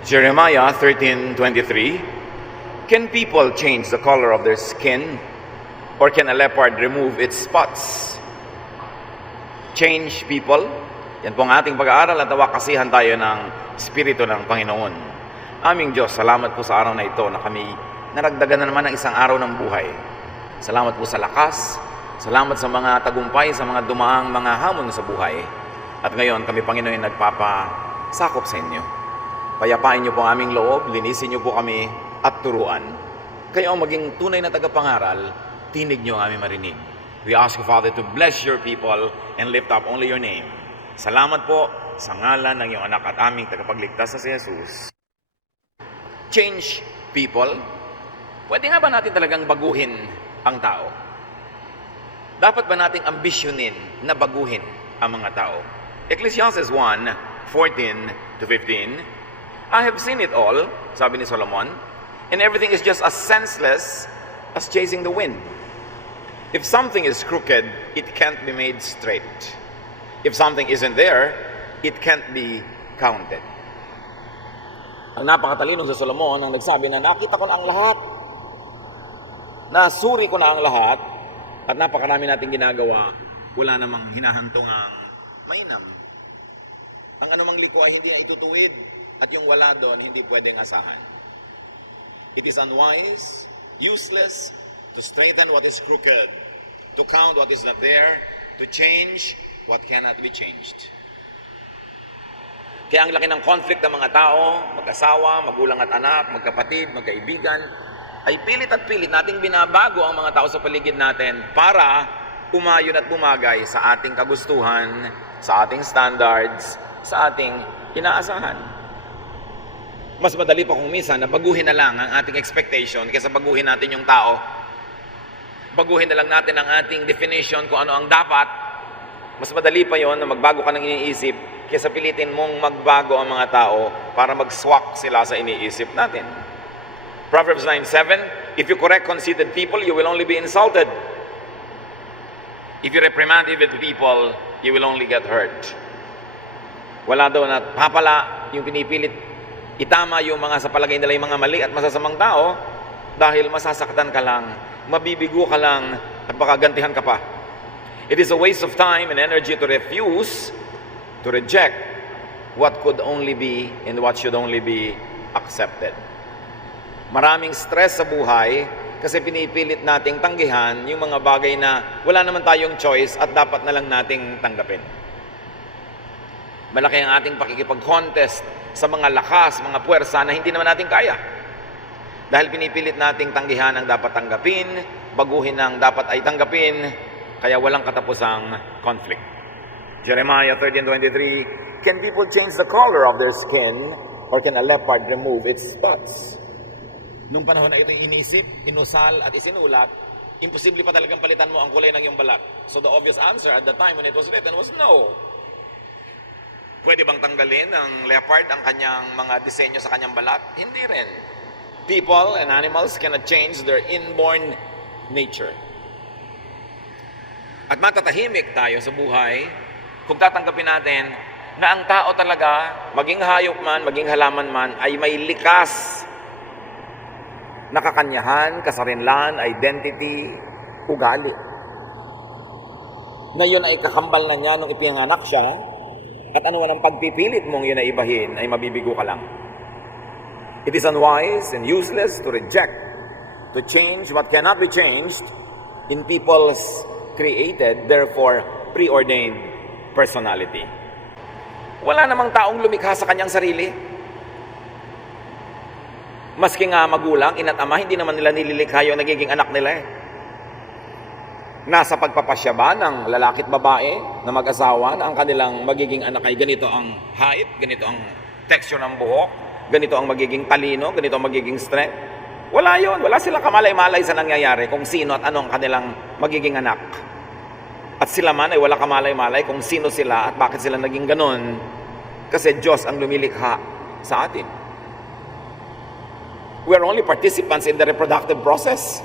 Jeremiah 13:23. Can people change the color of their skin, or can a leopard remove its spots? Change people. Yan po ang ating pag-aaral at nawa kasihan tayo ng Espiritu ng Panginoon. Aming Diyos, salamat po sa araw na ito na kami naragdagan na naman ng isang araw ng buhay. Salamat po sa lakas, salamat sa mga tagumpay, sa mga dumaang mga hamon sa buhay. At ngayon kami, Panginoon, nagpapasakop sa inyo. Payapain niyo po ang aming loob, linisin niyo po kami at turuan. Kayo ang maging tunay na tagapangaral, tinig niyo ang aming marinig. We ask you, Father, to bless your people and lift up only your name. Salamat po sa ngalan ng iyong anak at aming tagapagligtas na si Jesus. Change people. Pwede nga ba natin talagang baguhin ang tao? Dapat ba nating ambisyonin na baguhin ang mga tao? Ecclesiastes 1:14-15. I have seen it all, sabi ni Solomon, and everything is just as senseless as chasing the wind. If something is crooked, it can't be made straight. If something isn't there, it can't be counted. Ang napakatalino sa Solomon ang nagsabi na nakita ko na ang lahat. Nasuri ko na ang lahat at napakarami nating ginagawa. Wala namang hinahantong ang mainam. Ang anumang liko ay hindi na itutuwid at yung wala doon hindi pwedeng asahan. It is unwise, useless to straighten what is crooked, to count what is not there, to change what cannot be changed. Kaya ang laki ng conflict ng mga tao, mag-asawa, magulang at anak, magkapatid, magkaibigan, ay pilit at pilit nating binabago ang mga tao sa paligid natin para umayon at bumagay sa ating kagustuhan, sa ating standards, sa ating inaasahan. Mas madali pa kung minsan na baguhin na lang ang ating expectation kaysa baguhin natin yung tao. Baguhin na lang natin ang ating definition kung ano ang dapat. Mas madali pa yon na magbago ka ng iniisip kaysa pilitin mong magbago ang mga tao para mag-swak sila sa iniisip natin. Proverbs 9:7, if you correct conceited people, you will only be insulted. If you reprimand evil people, you will only get hurt. Wala daw na papala yung pinipilit itama yung mga sa palagay nila yung mga mali at masasamang tao dahil masasaktan ka lang, mabibigo ka lang at baka gantihan ka pa. It is a waste of time and energy to refuse, to reject what could only be and what should only be accepted. Maraming stress sa buhay kasi pinipilit nating tanggihan yung mga bagay na wala naman tayong choice at dapat na lang nating tanggapin. Malaki ang ating pakikipag-contest sa mga lakas, mga puwersa na hindi naman natin kaya. Dahil pinipilit nating tanggihan ang dapat tanggapin, baguhin ang dapat ay tanggapin, kaya walang katapusang conflict. Jeremiah 13:23, can people change the color of their skin, or can a leopard remove its spots? Nung panahon na ito inisip, inusal at isinulat, imposible pa talagang palitan mo ang kulay ng iyong balat. So the obvious answer at the time when it was written was no. Pwede bang tanggalin ng leopard ang kanyang mga disenyo sa kanyang balat? Hindi rin. People and animals cannot change their inborn nature. At matatahimik tayo sa buhay kung tatanggapin natin na ang tao talaga, maging hayop man, maging halaman man, ay may likas na kakanyahan, kasarinlan, identity, ugali. Na yun ay kakambal na niya nung ipinanganak siya. At ano man ang pagpipilit mong yun na ibahin, ay mabibigo ka lang. It is unwise and useless to reject, to change what cannot be changed in people's created, therefore preordained personality. Wala namang taong lumikha sa kanyang sarili. Maski nga magulang, ina't ama, hindi naman nila nililikha yung nagiging anak nila eh. Nasa pagpapasya ba ng lalaki at babae na mag-asawa na ang kanilang magiging anak ay ganito ang height, ganito ang texture ng buhok, ganito ang magiging talino, ganito ang magiging strength? Wala yon. Wala silang kamalay-malay sa nangyayari kung sino at anong kanilang magiging anak. At sila man ay wala kamalay-malay kung sino sila at bakit sila naging ganon. Kasi Diyos ang lumilikha sa atin. We are only participants in the reproductive process.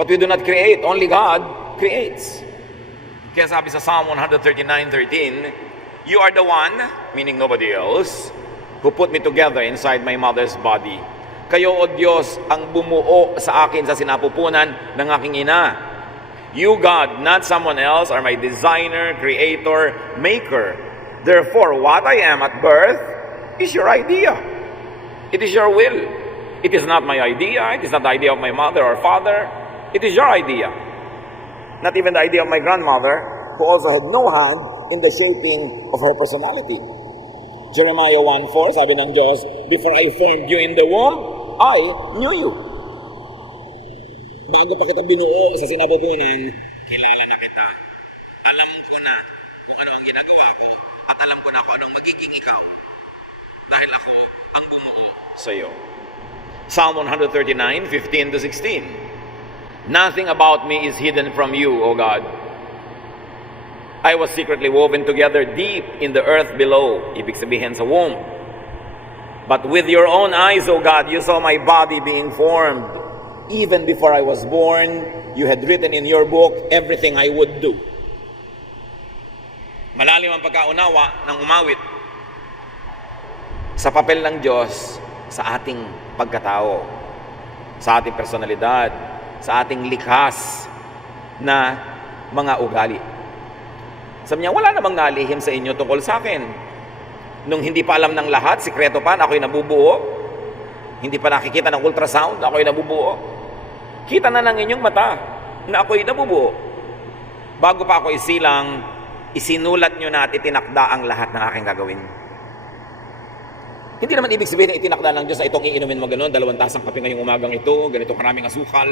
But we do not create. Only God creates. Kaya sabi sa Psalm 139:13, you are the one, meaning nobody else, who put me together inside my mother's body. Kayo, O Diyos, ang bumuo sa akin sa sinapupunan ng aking ina. You, God, not someone else, are my designer, creator, maker. Therefore, what I am at birth is your idea. It is your will. It is not my idea. It is not the idea of my mother or father. It is your idea. Not even the idea of my grandmother, who also had no hand in the shaping of her personality. Jeremiah 1:4, sabi ng Diyos, before I formed you in the womb, I knew you. Bago pa kita binuo sa sinapupunan, kilala na kita. Alam ko na kung ano ang ginagawa ko at alam ko na kung anong magiging ikaw. Dahil ako ang bumuo sa iyo. Psalm 139:15-16. Nothing about me is hidden from you, O God. I was secretly woven together deep in the earth below. Ibig sabihin sa womb. But with your own eyes, O God, you saw my body being formed. Even before I was born, you had written in your book everything I would do. Malalim ang pagkaunawa ng umawit sa papel ng Diyos sa ating pagkatao, sa ating personalidad, sa ating likas na mga ugali. Sabi niya, wala namang nalihim sa inyo tungkol sa akin. Nung hindi pa alam ng lahat, sikreto pa na ako'y nabubuo. Hindi pa nakikita ng ultrasound na ako'y nabubuo. Kita na ng inyong mata na ako'y nabubuo. Bago pa ako isilang, isinulat nyo na at itinakda ang lahat ng aking gagawin. Hindi naman ibig sabihin na itinakda ng Diyos na itong iinumin mo gano'n, 2 tasang kape ngayong umagang ito, ganito karaming asukal.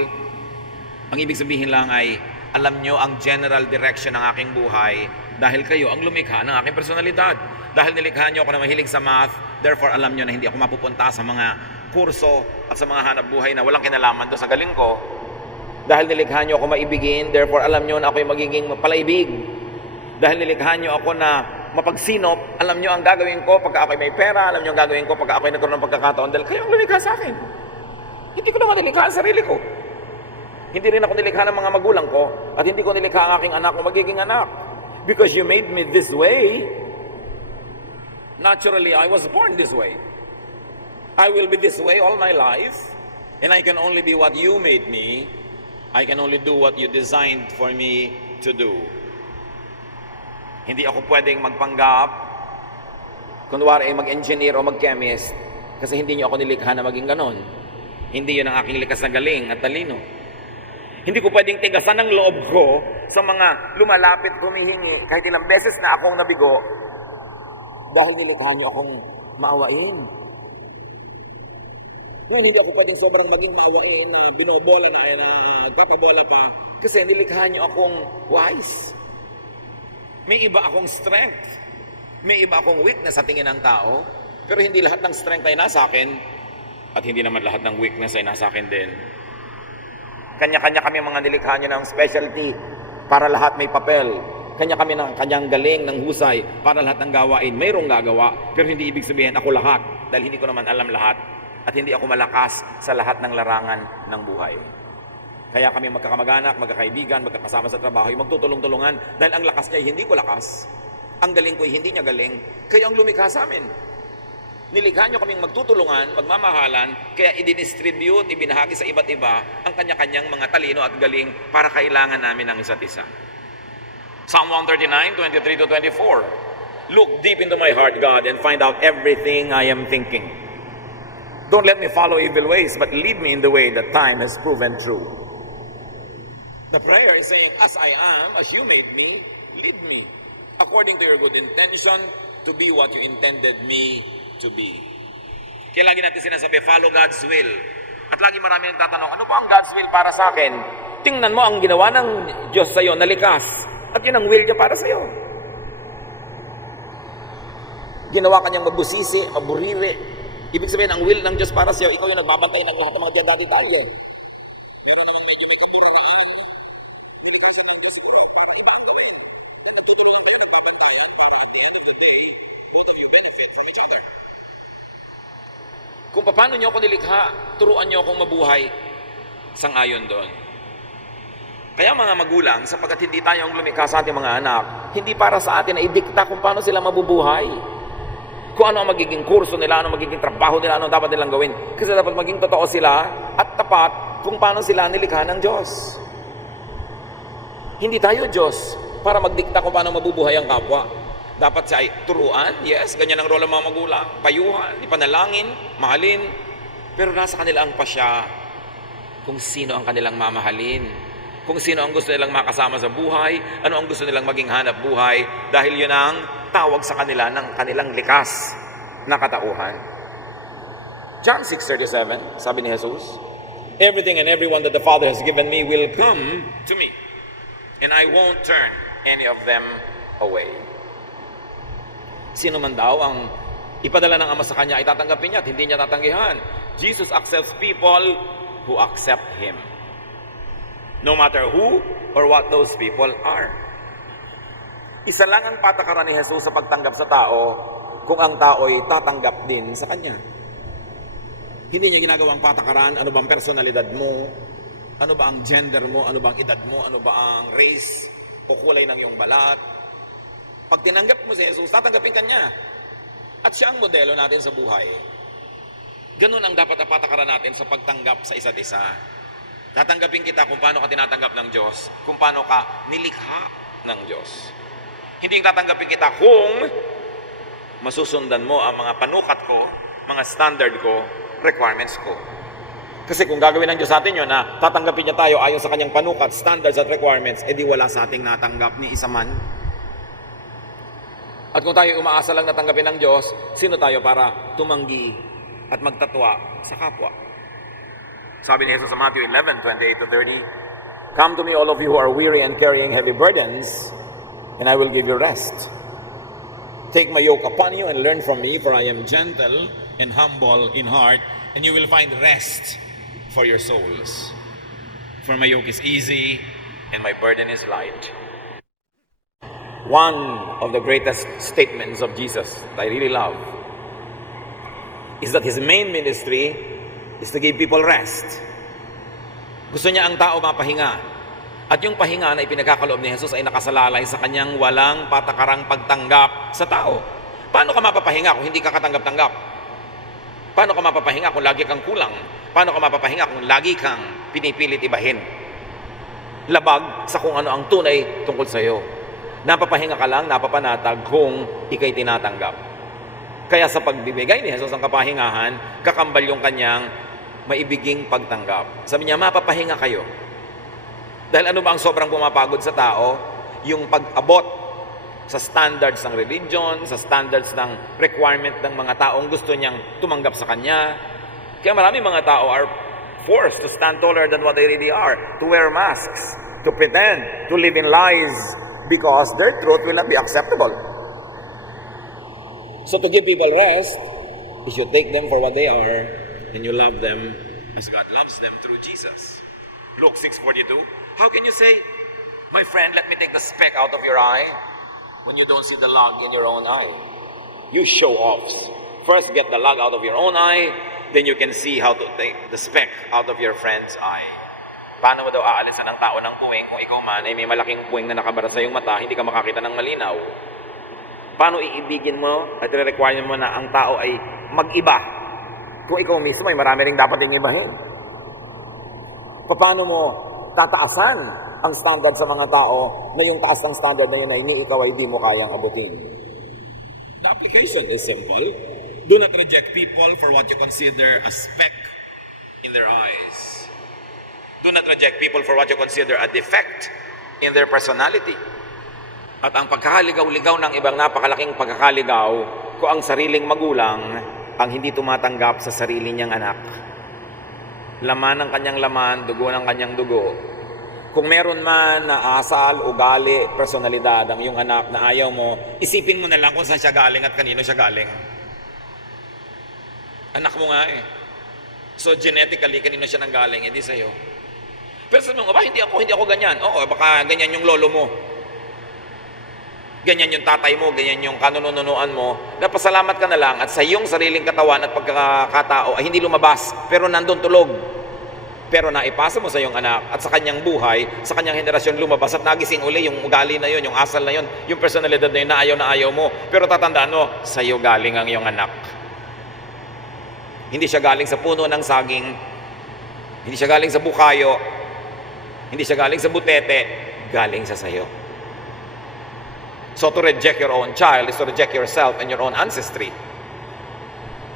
Ang ibig sabihin lang ay, alam nyo ang general direction ng aking buhay dahil kayo ang lumikha ng aking personalidad. Dahil nilikha nyo ako na mahilig sa math, therefore alam nyo na hindi ako mapupunta sa mga kurso at sa mga hanap buhay na walang kinalaman doon sa galing ko. Dahil nilikha nyo ako maibigin, therefore alam nyo na ako'y magiging palaibig. Dahil nilikha nyo ako na mapagsinop, alam nyo ang gagawin ko pagka ako'y may pera, alam nyo ang gagawin ko pagka ako'y nagkaroon ng pagkakataon dahil kayo ang lumikha sa akin. Hindi ko naman nilikha ang sarili ko. Hindi rin ako nilikha ng mga magulang ko at hindi ko nilikha ang aking anak o magiging anak. Because you made me this way, naturally I was born this way. I will be this way all my life, and I can only be what you made me. I can only do what you designed for me to do. Hindi ako pwedeng magpanggap, kunwari ay mag-engineer o mag-chemist, kasi hindi niyo ako nilikha na maging ganon. Hindi yun ang aking likas na galing at talino. Hindi ko pwedeng tigasan ng loob ko sa mga lumalapit humihingi kahit ilang beses na akong nabigo dahil nilikha niyo akong maawain. Kung hindi ako pwedeng sobrang maging maawain na binobola na nagpapabola pa kasi nilikha niyo akong wise. May iba akong strength. May iba akong weakness sa tingin ng tao. Pero hindi lahat ng strength ay nasa akin at hindi naman lahat ng weakness ay nasa akin din. Kanya-kanya kami mga nilikha nyo ng specialty para lahat may papel. Kanya kami ng kanyang galing, ng husay para lahat ng gawain. Mayroong gagawa, pero hindi ibig sabihin ako lahat dahil hindi ko naman alam lahat at hindi ako malakas sa lahat ng larangan ng buhay. Kaya kami magkakamag-anak, magkakaibigan, magkakasama sa trabaho, magtutulong-tulungan dahil ang lakas niya hindi ko lakas. Ang galing ko hindi niya galing. Kaya ang lumikha sa amin. Nilikha nyo kaming magtutulungan, magmamahalan, kaya i-distribute, ibinahagi sa iba't iba ang kanya-kanyang mga talino at galing para kailangan namin ng isa't isa. Psalm 139:23-24. Look deep into my heart, God, and find out everything I am thinking. Don't let me follow evil ways, but lead me in the way that time has proven true. The prayer is saying, as I am, as you made me, lead me, according to your good intention, to be what you intended me to be. Kaya lagi natin sinasabi, follow God's will. At lagi marami nagtatanong, ano po ang God's will para sa akin? Tingnan mo ang ginawa ng Diyos sa iyo na likas. At yun ang will niya para sa iyo. Ginawa kanyang mabusisi, maburiri. Ibig sabihin, ang will ng Diyos para sa iyo, ikaw yung nagbabantay ng lahat ng mga detalye. Kung paano nyo ako nilikha, turuan nyo akong mabuhay sang-ayon doon. Kaya mga magulang, sapagkat hindi tayo ang lumikha sa ating mga anak, hindi para sa atin na idikta kung paano sila mabubuhay. Kung ano ang magiging kurso nila, ano ang magiging trabaho nila, ano ang dapat nilang gawin. Kasi dapat maging totoo sila at tapat kung paano sila nilikha ng Diyos. Hindi tayo Diyos para magdikta kung paano mabubuhay ang kapwa. Dapat siya ay turuan, yes, ganyan ang role ng mga magulang, payuhan, ipanalangin, mahalin. Pero nasa kanila ang pasya kung sino ang kanilang mamahalin, kung sino ang gusto nilang makasama sa buhay, ano ang gusto nilang maging hanap buhay, dahil yun ang tawag sa kanila ng kanilang likas na katauhan. John 6:37, sabi ni Jesus, "Everything and everyone that the Father has given me will come to me, and I won't turn any of them away." Sino man daw ang ipadala ng Ama sa Kanya ay tatanggapin niya at hindi niya tatanggihan. Jesus accepts people who accept Him, no matter who or what those people are. Isa lang ang patakaran ni Jesus sa pagtanggap sa tao, kung ang tao ay tatanggap din sa Kanya. Hindi niya ginagawang patakaran, ano bang personalidad mo, ano ba ang gender mo, ano bang edad mo, ano ba ang race o kulay ng iyong balat. Pag tinanggap mo si Jesus, tatanggapin ka niya. At siya ang modelo natin sa buhay. Ganun ang dapat patakaran natin sa pagtanggap sa isa't isa. Tatanggapin kita kung paano ka tinatanggap ng Diyos, kung paano ka nilikha ng Diyos. Hindi tatanggapin kita kung masusundan mo ang mga panukat ko, mga standard ko, requirements ko. Kasi kung gagawin ng Diyos sa atin yun na tatanggapin niya tayo ayon sa kanyang panukat, standards at requirements, edi wala sa ating natanggap ni isa man. At kung tayo umaasa lang natanggapin ng Diyos, sino tayo para tumanggi at magtatwa sa kapwa? Sabi ni Jesus sa Matthew 11:28-30, "Come to me all of you who are weary and carrying heavy burdens, and I will give you rest. Take my yoke upon you and learn from me, for I am gentle and humble in heart, and you will find rest for your souls. For my yoke is easy and my burden is light." One of the greatest statements of Jesus that I really love is that His main ministry is to give people rest. Gusto niya ang tao mapahinga. At yung pahinga na ipinagkakaloob ni Jesus ay nakasalalay sa kanyang walang patakarang pagtanggap sa tao. Paano ka mapapahinga kung hindi ka katanggap-tanggap? Paano ka mapapahinga kung lagi kang kulang? Paano ka mapapahinga kung lagi kang pinipilit ibahin? Labag sa kung ano ang tunay tungkol sa iyo. Napapahinga ka lang, napapanatag kung ikay tinatanggap. Kaya sa pagbibigay ni Jesus ng kapahingahan, kakambal yung kanyang maibiging pagtanggap. Sabi niya, mapapahinga kayo. Dahil ano ba ang sobrang pumapagod sa tao? Yung pag-abot sa standards ng religion, sa standards ng requirement ng mga taong gusto niyang tumanggap sa kanya. Kaya maraming mga tao are forced to stand taller than what they really are, to wear masks, to pretend, to live in lies, because their truth will not be acceptable. So to give people rest, you should take them for what they are, and you love them as God loves them through Jesus. Luke 6:42, how can you say, "My friend, let me take the speck out of your eye," when you don't see the log in your own eye? You show off. First, get the log out of your own eye, then you can see how to take the speck out of your friend's eye. Paano mo daw aalisan ng tao ng puwing kung ikaw man ay may malaking puwing na nakabarat sa iyong mata, hindi ka makakita ng malinaw? Paano iibigin mo at re-require mo na ang tao ay mag-iba kung ikaw mismo ay marami ring dapat ding ibahin? Paano mo tataasan ang standard sa mga tao na yung taas ng standard na yun ay ni ikaw ay di mo kayang abutin? The application is simple. Do not reject people for what you consider a speck in their eyes. Do not reject people for what you consider a defect in their personality. At ang pagkakaligaw-ligaw ng ibang napakalaking pagkakaligaw kung ang sariling magulang ang hindi tumatanggap sa sarili niyang anak. Laman ng kanyang laman, dugo ng kanyang dugo. Kung meron man na asal, ugali, personalidad ang iyong anak na ayaw mo, isipin mo na lang kung saan siya galing at kanino siya galing. Anak mo nga eh. So genetically, kanino siya nanggaling, hindi sa'yo. Pero sabi mo, hindi ako ganyan. Oo, baka ganyan yung lolo mo. Ganyan yung tatay mo, ganyan yung kanununuan mo. Napasalamat ka na lang at sa iyong sariling katawan at pagkakatao ay hindi lumabas, pero nandun tulog. Pero naipasa mo sa iyong anak at sa kanyang buhay, sa kanyang henerasyon lumabas at nagising uli yung ugali na yun, yung asal na yun, yung personalidad na yun na ayaw mo. Pero tatandaan mo, sa iyo galing ang iyong anak. Hindi siya galing sa puno ng saging, hindi siya galing sa bukayo, hindi siya galing sa butete, galing sa sayo. So to reject your own child is to reject yourself and your own ancestry.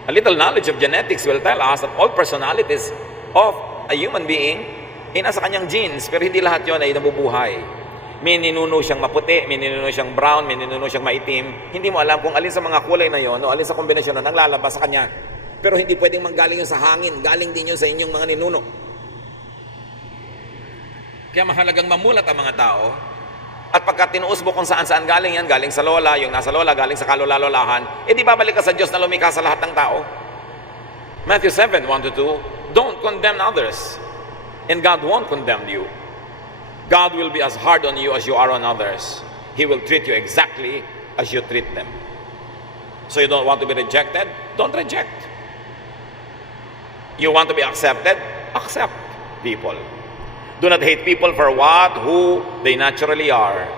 A little knowledge of genetics will tell us that all personalities of a human being nasa kanyang genes, pero hindi lahat yon ay nabubuhay. May ninuno siyang maputi, may ninuno siyang brown, may ninuno siyang maitim. Hindi mo alam kung alin sa mga kulay na yon o alin sa kombinasyon na naglalabas sa kanya. Pero hindi pwedeng manggaling yun sa hangin, galing din yun sa inyong mga ninuno. Kaya mahalagang mamulat ang mga tao. At pagka tinuos mo kung saan-saan galing yan, galing sa lola, yung nasa lola, galing sa kalula-lolahan, di babalik ka sa Diyos na lumikha sa lahat ng tao. Matthew 7:1-2, don't condemn others, and God won't condemn you. God will be as hard on you as you are on others. He will treat you exactly as you treat them. So you don't want to be rejected? Don't reject. You want to be accepted? Accept people. Do not hate people for who they naturally are.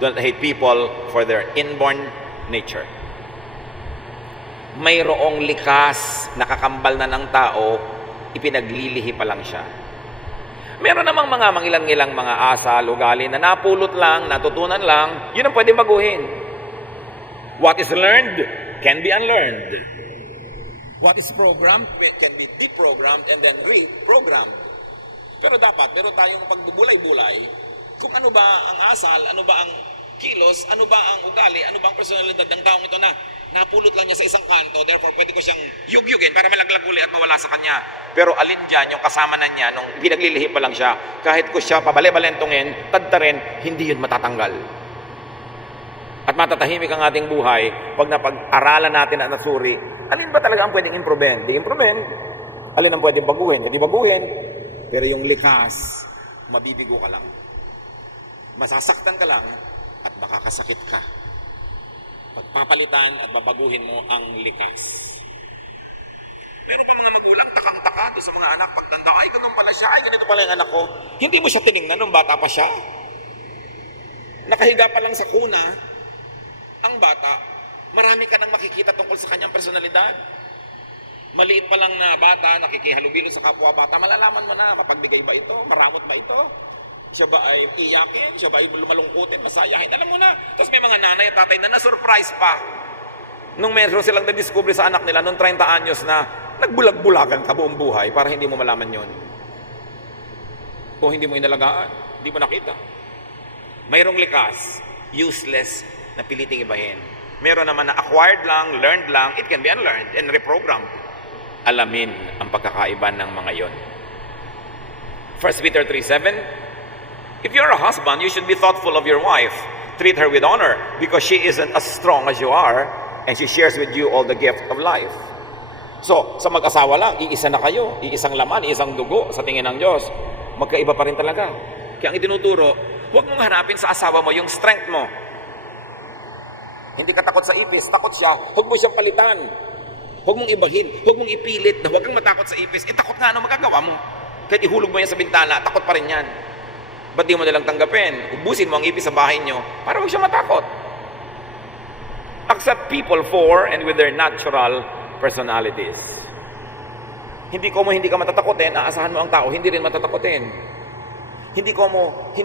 Do not hate people for their inborn nature. Mayroong likas, nakakambal na ng tao, ipinaglilihi pa lang siya. Meron namang mga mangilang-ilang mga asal, ugali na napulot lang, natutunan lang, yun ang pwede baguhin. What is learned can be unlearned. What is programmed can be deprogrammed and then reprogrammed. Pero dapat, meron tayong pagbubulay-bulay kung ano ba ang asal, ano ba ang kilos, ano ba ang ugali, ano ba ang personalidad ng taong ito na napulot lang niya sa isang kanto, therefore pwede ko siyang yugyugin para malaglag uli at mawala sa kanya. Pero alin dyan yung kasama na niya nung pinaglilihi pa lang siya, kahit ko siya pabali-balentungin, tadtarin, hindi yun matatanggal. At matatahimik ang ating buhay pag napag-aralan natin at nasuri, alin ba talaga ang pwedeng improvein? Di improvein. Alin ang pwedeng baguhin? Hindi baguhin. Pero yung likas, mabibigo ka lang. Masasaktan ka lang at makakasakit ka. Pagpapalitan at babaguhin mo ang likas. Meron pa mga magulang takang-taka sa mga anak pagtanda, ay ganun pala siya, ay ganito pala yung anak ko. Hindi mo siya tinignan nung bata pa siya. Nakahiga pa lang sa kuna, ang bata, marami ka nang makikita tungkol sa kanyang personalidad. Maliit pa lang na bata, nakikihalubilo sa kapwa bata, malalaman mo na, mapagbigay ba ito? Maramot ba ito? Siya ba ay iyakin? Siya ba ay lumalungkutin? Masayahin? Alam mo na. Tapos may mga nanay at tatay na na-surprise pa. Nung meron silang na-discover sa anak nila, nung 30 anyos na, nagbulag-bulagan ka buong buhay para hindi mo malaman yon. Kung hindi mo inalagaan, hindi mo nakita. Mayroong likas, useless, na piliting ibahin. Meron naman na acquired lang, learned lang, it can be unlearned and reprogrammed. Alamin ang pagkakaiba ng mga yon. 1 Peter 3:7, if you're a husband, you should be thoughtful of your wife. Treat her with honor because she isn't as strong as you are and she shares with you all the gift of life. So, sa mag-asawa lang, iisa na kayo, iisang laman, iisang dugo sa tingin ng Diyos. Magkaiba pa rin talaga. Kaya ang itinuturo, huwag mong harapin sa asawa mo yung strength mo. Hindi ka takot sa ipis, takot siya, huwag mo siyang palitan. Huwag mong ibahin, huwag mong ipilit na huwag kang matakot sa ipis. Takot nga, ano magagawa mo? Kahit ihulog mo yan sa bintana, takot pa rin yan. Ba't di mo nalang tanggapin? Ubusin mo ang ipis sa bahay nyo para huwag siya matakot. Accept people for and with their natural personalities. Hindi ka matatakotin, aasahan mo ang tao, hindi rin matatakotin. Hindi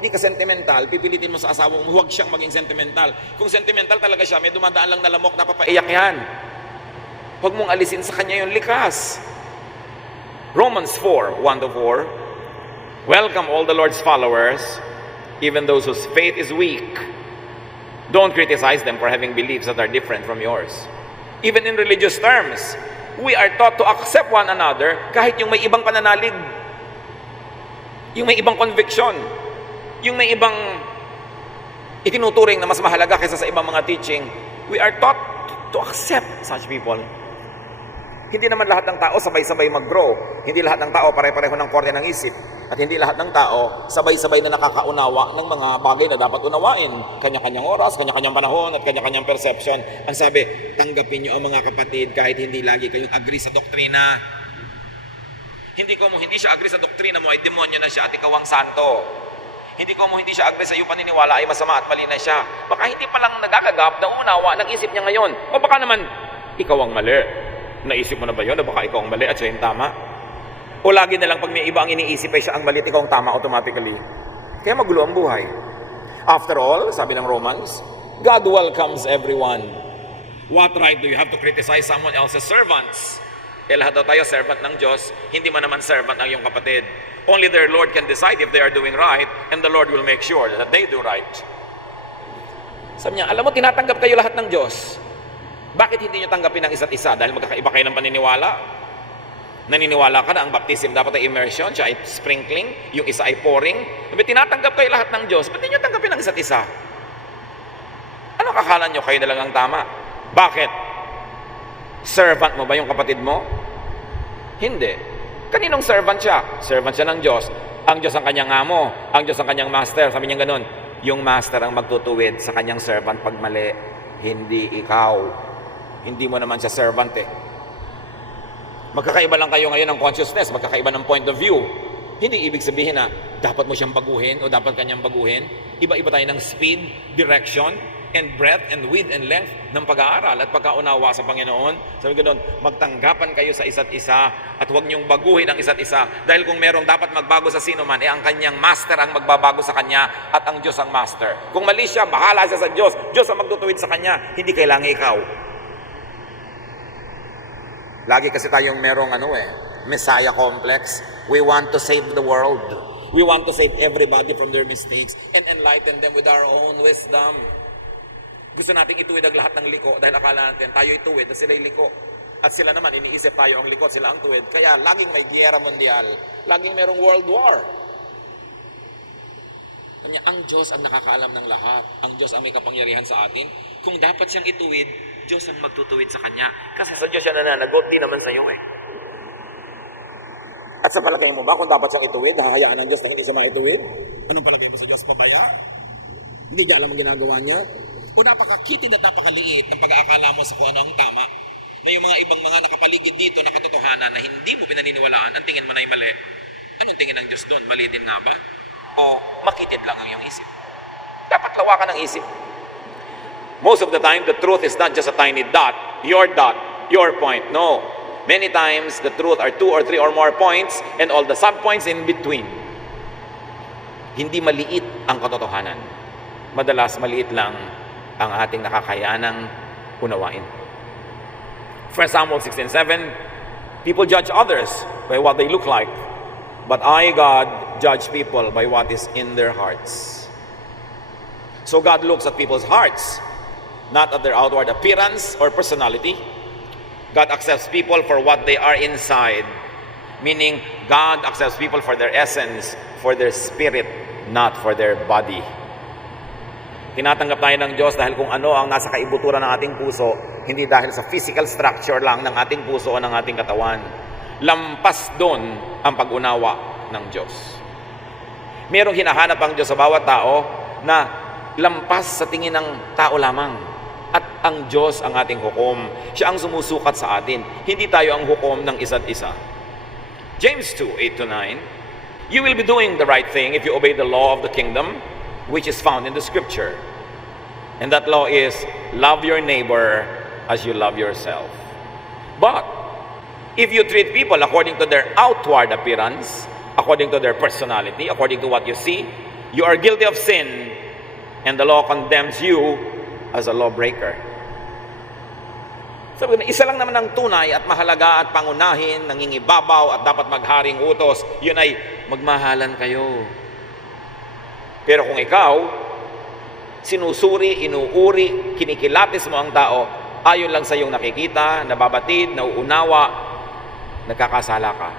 ka sentimental, pipilitin mo sa asawa mo, huwag siyang maging sentimental. Kung sentimental talaga siya, may dumadaan lang na lamok na papaiyak yan. Huwag mong alisin sa kanya yung likas. Romans 4:1-4, welcome all the Lord's followers, even those whose faith is weak. Don't criticize them for having beliefs that are different from yours. Even in religious terms, we are taught to accept one another kahit yung may ibang pananalig, yung may ibang conviction, yung may ibang itinuturing na mas mahalaga kaysa sa ibang mga teaching. We are taught to accept such people. Hindi naman lahat ng tao sabay-sabay mag-grow. Hindi lahat ng tao pare-pareho ng korte ng isip. At hindi lahat ng tao sabay-sabay na nakakaunawa ng mga bagay na dapat unawain. Kanya-kanyang oras, kanya-kanyang panahon, at kanya-kanyang perception. Ang sabi, tanggapin niyo ang mga kapatid kahit hindi lagi kayong agree sa doktrina. Hindi siya agree sa doktrina mo ay demonyo na siya at ikaw ang santo. Hindi siya agree sa iyong paniniwala ay masama at mali na siya. Baka hindi pa lang nagagagap na unawa, nag-isip niya ngayon. O baka naman, ikaw ang mali. Naisip mo na ba yun? Na baka ikaw ang mali at siya yung tama? O lagi na lang pag may iba ang iniisip ay siya ang mali at ikaw ang tama automatically. Kaya magulo ang buhay. After all, sabi ng Romans, God welcomes everyone. What right do you have to criticize someone else's servants? Lahat daw tayo servant ng Diyos, hindi man naman servant ang iyong kapatid. Only their Lord can decide if they are doing right, and the Lord will make sure that they do right. Sabi niya, alam mo, tinatanggap kayo lahat ng Diyos. Bakit hindi niyo tanggapin ang isa't isa? Dahil magkakaiba kayo ng paniniwala? Naniniwala ka na ang baptism dapat ay immersion, siya ay sprinkling, yung isa ay pouring. Sabi, tinatanggap kayo lahat ng Diyos, ba't hindi niyo tanggapin ang isa't isa? Ano kakala niyo kayo na lang ang tama? Bakit? Servant mo ba yung kapatid mo? Hindi. Kaninong servant siya? Servant siya ng Diyos. Ang Diyos ang kanyang amo. Ang Diyos ang kanyang master. Sabi niya ganun, yung master ang magtutuwid sa kanyang servant pag mali. Hindi ikaw. Hindi mo naman siya servant eh. Magkakaiba lang kayo ngayon ng consciousness. Magkakaiba ng point of view. Hindi ibig sabihin na dapat mo siyang baguhin o dapat kanyang baguhin. Iba-iba tayo ng speed, direction, and breadth and width and length ng pag-aaral at pagkaunawa sa Panginoon. Sabi ko doon, magtanggapan kayo sa isa't isa at huwag niyong baguhin ang isa't isa dahil kung merong dapat magbago sa sino man, ang kanyang master ang magbabago sa kanya at ang Diyos ang master. Kung mali siya, bahala siya sa Diyos. Diyos ang magtutuwid sa kanya, hindi kailangan ikaw. Lagi kasi tayong merong Messiah complex. We want to save the world. We want to save everybody from their mistakes and enlighten them with our own wisdom. Gusto natin ituwid ang lahat ng liko dahil akala natin tayo ituwid at sila'y liko. At sila naman, iniisip tayo ang liko at sila ang tuwid. Kaya laging may giyera mundial. Laging merong world war. Kanya, ang Diyos ang nakakaalam ng lahat. Ang Diyos ang may kapangyarihan sa atin. Kung dapat siyang ituwid, Diyos ang magtutuwid sa Kanya. Kasi sa Diyos siya nananagot, di naman sa iyo eh. At sa palagay mo ba, kung dapat siyang ituwid, hahayaan ng Diyos na hindi sa maituwid? Anong palagay mo sa Diyos? Pabaya? Hindi niya alam ang ginagawa niya? O napakakitid at napakaliit ng pag-aakala mo sa kung ano ang tama, na yung mga ibang mga nakapaligid dito na katotohanan na hindi mo pinaniniwalaan, ang tingin mo na ay mali. Anong tingin ng Diyos doon? Mali din nga ba? O makitid lang ang iyong isip? Dapat lawakan ang isip. Most of the time, the truth is not just a tiny dot, your point. No. Many times, the truth are 2 or 3 or more points and all the sub-points in between. Hindi maliit ang katotohanan. Madalas maliit lang ang ating nakakayanang unawain. 1 Samuel 16:7, people judge others by what they look like, but I, God, judge people by what is in their hearts. So God looks at people's hearts, not at their outward appearance or personality. God accepts people for what they are inside, meaning God accepts people for their essence, for their spirit, not for their body. Tinatanggap tayo ng Diyos dahil kung ano ang nasa kaibuturan ng ating puso, hindi dahil sa physical structure lang ng ating puso o ng ating katawan. Lampas doon ang pag-unawa ng Diyos. Merong hinahanap ang Diyos sa bawat tao na lampas sa tingin ng tao lamang. At ang Diyos ang ating hukom. Siya ang sumusukat sa atin. Hindi tayo ang hukom ng isa't isa. James 2:8-9, you will be doing the right thing if you obey the law of the kingdom, which is found in the scripture. And that law is, love your neighbor as you love yourself. But, if you treat people according to their outward appearance, according to their personality, according to what you see, you are guilty of sin, and the law condemns you as a lawbreaker. Sabi ko, isa lang naman ang tunay at mahalaga at pangunahin, nangingibabaw at dapat magharing utos, yun ay magmahalan kayo. Pero kung ikaw, sinusuri, inuuri, kinikilatis mo ang tao, ayon lang sa iyong nakikita, nababatid, nauunawa, nagkakasala ka.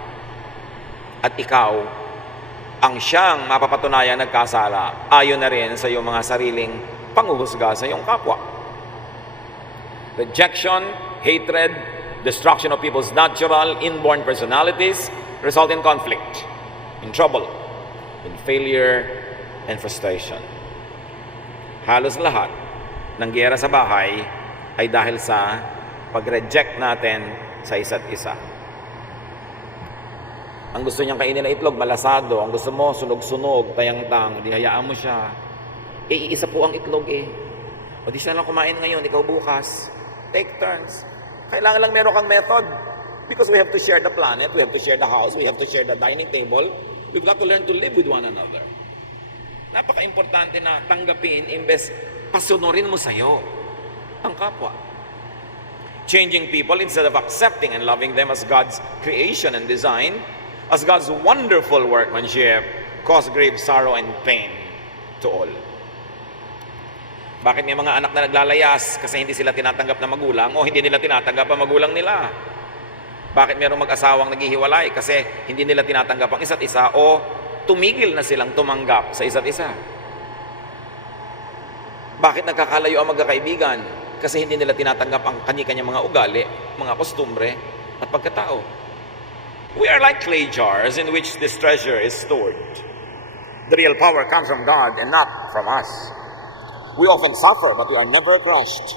At ikaw, ang siyang mapapatunayan nagkasala, ayon na rin sa iyong mga sariling panghuhusga sa iyong kapwa. Rejection, hatred, destruction of people's natural, inborn personalities result in conflict, in trouble, in failure, and frustration. Halos lahat ng giyera sa bahay ay dahil sa pag-reject natin sa isa't isa. Ang gusto niyang kainin na itlog, malasado. Ang gusto mo, sunog-sunog, tayang-tang. Di hayaan mo siya. Iisa po ang itlog O di siya lang kumain ngayon, ikaw bukas. Take turns. Kailangan lang meron kang method. Because we have to share the planet, we have to share the house, we have to share the dining table. We've got to learn to live with one another. Napaka-importante na tanggapin, imbes pasunurin mo sa'yo ang kapwa. Changing people instead of accepting and loving them as God's creation and design, as God's wonderful workmanship, cause grave sorrow and pain to all. Bakit may mga anak na naglalayas kasi hindi sila tinatanggap na magulang o hindi nila tinatanggap ang magulang nila? Bakit mayroong mag-asawang naghihiwalay kasi hindi nila tinatanggap ang isa't isa o tumigil na silang tumanggap sa isa't isa? Bakit nagkakalayo ang magkakaibigan? Kasi hindi nila tinatanggap ang kanya-kanyang mga ugali, mga kostumbre, at pagkatao. We are like clay jars in which this treasure is stored. The real power comes from God and not from us. We often suffer, but we are never crushed.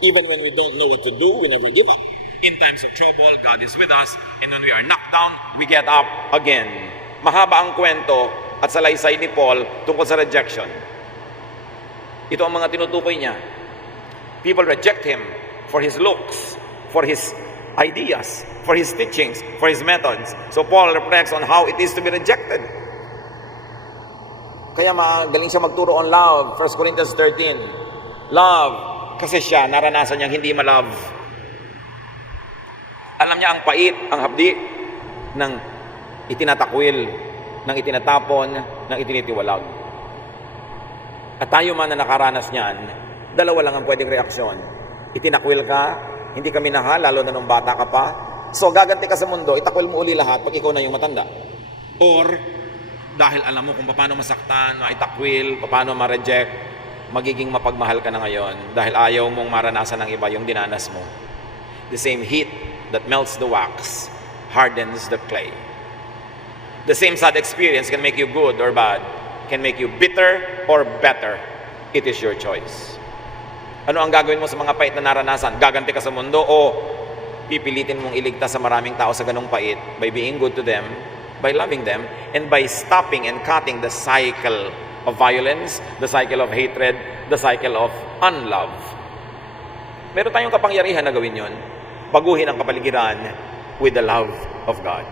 Even when we don't know what to do, we never give up. In times of trouble, God is with us, and when we are knocked down, we get up again. Mahaba ang kwento at salaysay ni Paul tungkol sa rejection. Ito ang mga tinutukoy niya. People reject him for his looks, for his ideas, for his teachings, for his methods. So Paul reflects on how it is to be rejected. Kaya magaling siya magturo on love. 1 Corinthians 13. Love. Kasi siya, naranasan niyang hindi ma-love. Alam niya ang pait, ang hapdi ng itinatakwil, ng itinatapon, ng itinitiwalag. At tayo man na nakaranas niyan, dalawa lang ang pwedeng reaksyon. Itinakwil ka, hindi ka minahal, lalo na nung bata ka pa. So gaganti ka sa mundo, itakwil mo uli lahat pag ikaw na yung matanda. Or, dahil alam mo kung paano masaktan, maitakwil, paano ma-reject, magiging mapagmahal ka na ngayon dahil ayaw mong maranasan ng iba yung dinanas mo. The same heat that melts the wax hardens the clay. The same sad experience can make you good or bad, can make you bitter or better. It is your choice. Ano ang gagawin mo sa mga pait na naranasan? Gaganti ka sa mundo o pipilitin mong iligtas sa maraming tao sa ganong pait by being good to them, by loving them, and by stopping and cutting the cycle of violence, the cycle of hatred, the cycle of unlove. Meron tayong kapangyarihan na gawin yon. Baguhin ang kapaligiran with the love of God.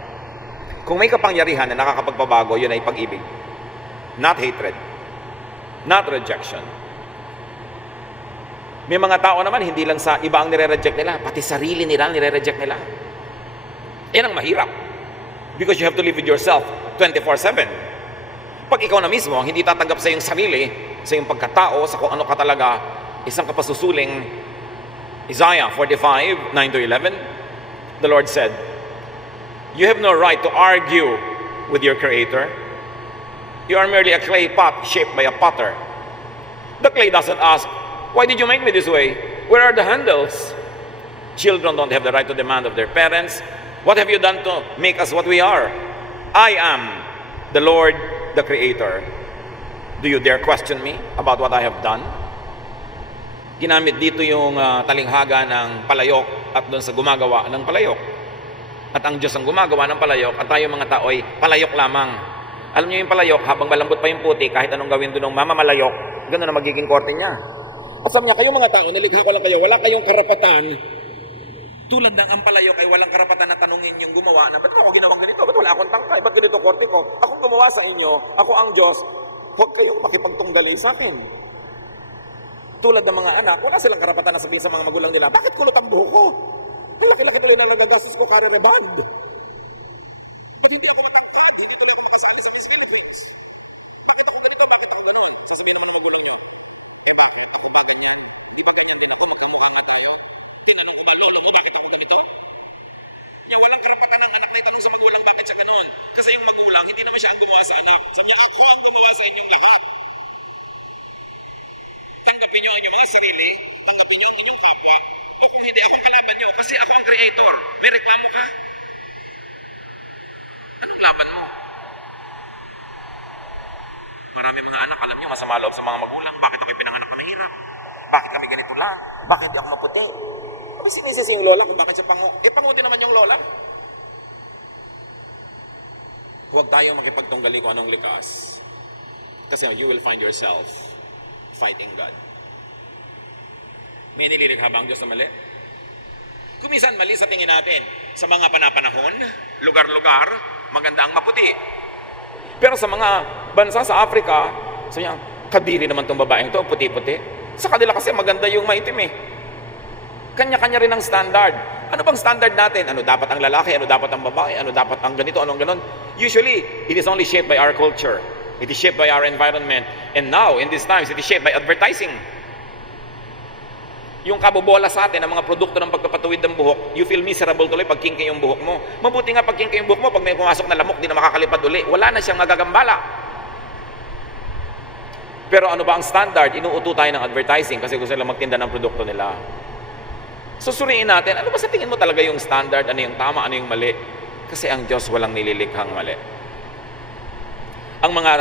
Kung may kapangyarihan na nakakapagpabago, yun ay pag-ibig. Not hatred. Not rejection. May mga tao naman, hindi lang sa iba ang nire-reject nila, pati sarili nila nire-reject nila. Yan ang mahirap. Because you have to live with yourself 24/7. Pag ikaw na mismo ang hindi tatanggap sa iyong sarili, sa iyong pagkatao, sa kung ano ka talaga, isang kapasusuling Isaiah 45:9-11, the Lord said, "You have no right to argue with your Creator. You are merely a clay pot shaped by a potter. The clay doesn't ask, 'Why did you make me this way? Where are the handles?' Children don't have the right to demand of their parents, 'What have you done to make us what we are?' I am the Lord, the Creator. Do you dare question me about what I have done?" Ginamit dito yung talinghaga ng palayok at doon sa gumagawa ng palayok. At ang Diyos ang gumagawa ng palayok at tayo mga tao ay palayok lamang. Alam niyo yung palayok, habang malambot pa yung puti, kahit anong gawin doon ng mamamalayok, gano'n na magiging korte niya. At sabi niya, kayong mga tao, nilikha ko lang kayo, wala kayong karapatan. Tulad ng ang palayok ay walang karapatan na tanungin yung gumawa na, ba't mo ako ginawang ganito? Ba't wala akong tangkay? Ba't ganito korte ko? Akong gumawa sa inyo, ako ang Diyos, huwag kayong makipagtunggali sa akin. Tulad ng mga anak, wala silang karapatan na sabihin sa mga magulang nila, bakit kulot ang buhok ko? Ang laki-laki nila na nagagastos ko career band. Ba't hindi ako matangkad? Hindi ko na ako nakasali sa Miss Philippines. Bakit ako ganito? Bakit ako gano'n? Sasabihin ako ng magulang niya. Bakit ako ganyan? Tinanong ko ba, lolo ko, bakit ako ganito? Kaya walang karapatan ng anak na itanong sa magulang bakit siya ganyan. Kasi yung magulang, hindi naman siya ang gumawa sa anak. Sabi niya, ako ang gumawa sa inyong lahat. Tanggapin niyo ang inyong mga sarili, tanggapin niyo ang inyong kapwa. O kung hindi, akong kalaban niyo kasi ako ang creator. May reklamo ka. Anong laban mo? Marami mga anak, alam niyo, masama loob sa mga magulang. Bakit ako pinanganak na mahirap? Bakit kami ganito lang? Bakit di ako maputi? Kami sinisisi yung lola kung bakit siya pango. Eh, pango din naman yung lola. Huwag tayo makipagtunggali kung anong likas. Kasi you will find yourself fighting God. May nililikha ba ang Diyos na mali? Kumisan mali sa tingin natin. Sa mga panapanahon, lugar-lugar, maganda ang maputi. Pero sa mga bansa sa Africa, sabi niya, kadiri naman itong babaeng ito, puti-puti. Sa kanila kasi maganda yung maitim eh. Kanya-kanya rin ang standard. Ano bang standard natin? Ano dapat ang lalaki? Ano dapat ang babae? Ano dapat ang ganito? Anong ganon? Usually, it is only shaped by our culture. It is shaped by our environment. And now, in these times, it is shaped by advertising. Yung kabobola sa atin, ang mga produkto ng pagpapatuwid ng buhok, you feel miserable tuloy pag kinky yung buhok mo. Mabuti nga pag kinky yung buhok mo, pag may pumasok na lamok, di na makakalipad uli. Wala na siyang magagambala. Pero ano ba ang standard? Inuuto tayo ng advertising kasi gusto nila magtinda ng produkto nila. Susuriin natin, ano ba sa tingin mo talaga yung standard? Ano yung tama? Ano yung mali? Kasi ang Diyos walang nililikhang mali. Ang mga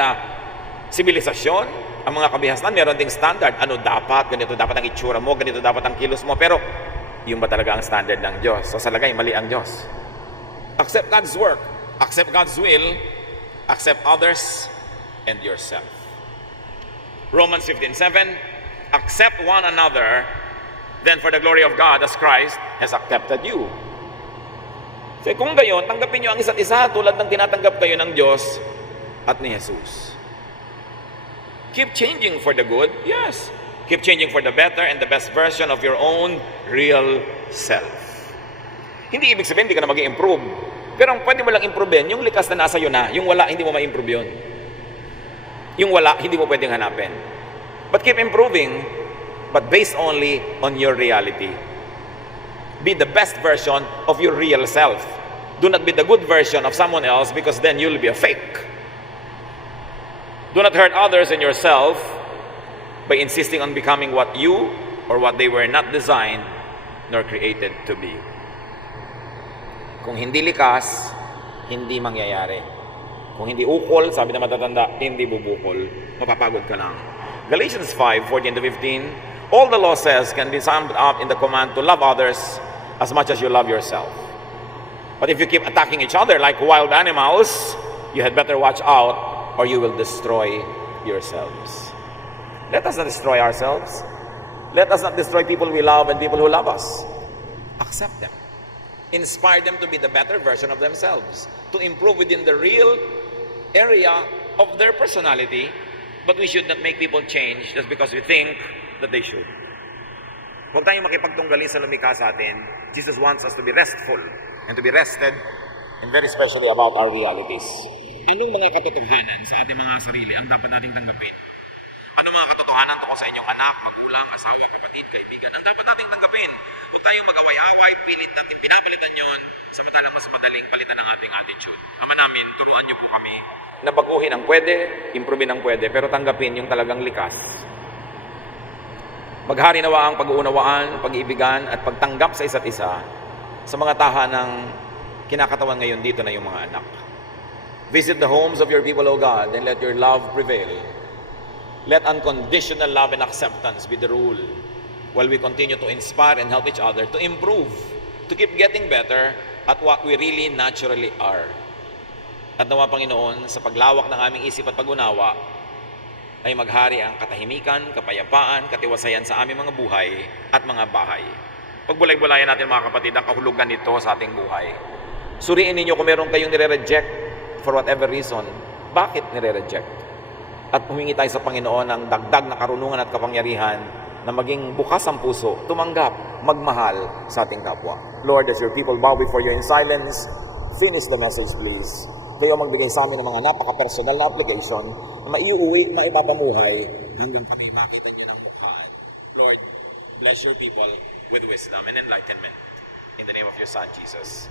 sibilisasyon, ang mga kabihasnan, meron ding standard. Ano dapat? Ganito dapat ang itsura mo, ganito dapat ang kilos mo. Pero, yung ba talaga ang standard ng Diyos? So, sa lagay, mali ang Diyos. Accept God's work. Accept God's will. Accept others and yourself. Romans 15:7, accept one another, then for the glory of God as Christ has accepted you. So, kung gayon, tanggapin nyo ang isa't isa tulad ng tinatanggap kayo ng Diyos at ni Jesus. Keep changing for the good, yes. Keep changing for the better and the best version of your own real self. Hindi ibig sabihin, hindi ka na mag-i-improve. Pero ang pwede mo lang improvein, yung likas na nasa iyo na. Yung wala, hindi mo ma-improve yun. Yung wala, hindi mo pwedeng hanapin. But keep improving, but based only on your reality. Be the best version of your real self. Do not be the good version of someone else because then you'll be a fake. Do not hurt others and yourself by insisting on becoming what you or what they were not designed nor created to be. Kung hindi likas, hindi mangyayari. Kung hindi ukol, sabi na matatanda, hindi bubukol. Mapapagod ka lang. Galatians 5:14-15, all the law says can be summed up in the command to love others as much as you love yourself. But if you keep attacking each other like wild animals, you had better watch out or you will destroy yourselves. Let us not destroy ourselves. Let us not destroy people we love and people who love us. Accept them. Inspire them to be the better version of themselves, to improve within the real area of their personality, but we should not make people change just because we think that they should. Huwag tayong makipagtunggali sa lumikha sa atin. Jesus wants us to be restful and to be rested, and very especially about our realities. Anong mga katotohanan sa ating mga sarili ang dapat nating tanggapin? Ano mga katotohanan tungkol sa inyong anak, magulang, asawa, kapatid, kaibigan? Ang dapat nating tanggapin. Huwag tayong mag-away-away, pilit natin pinapalitan yon, samantalang mas madaling palitan ang ating attitude. Ama namin, turuan niyo po kami na baguhin ang pwede, improve ang pwede, pero tanggapin yung talagang likas. Maghari nawa ang pag-uunawaan, pag-iibigan, at pagtanggap sa isa't isa sa mga tahanang kinakatawan ngayon dito na yung mga anak. Visit the homes of your people, O God, and let your love prevail. Let unconditional love and acceptance be the rule while we continue to inspire and help each other to improve, to keep getting better at what we really naturally are. At nawa, Panginoon, sa paglawak ng aming isip at pag-unawa, ay maghari ang katahimikan, kapayapaan, katiwasayan sa aming mga buhay at mga bahay. Pagbulay-bulayan natin, mga kapatid, ang kahulugan nito sa ating buhay. Suriin ninyo kung meron kayong nire-reject for whatever reason. Bakit nire-reject? At humingi tayo sa Panginoon ng dagdag na karunungan at kapangyarihan na maging bukas ang puso, tumanggap, magmahal sa ating kapwa. Lord, as your people bow before you in silence, finish the message, please. Kayo magbigay sa amin ng mga napaka-personal na application na maiuwi at maipapamuhay hanggang kami makita niyo ng mukha. Lord, bless your people with wisdom and enlightenment. In the name of your Son, Jesus.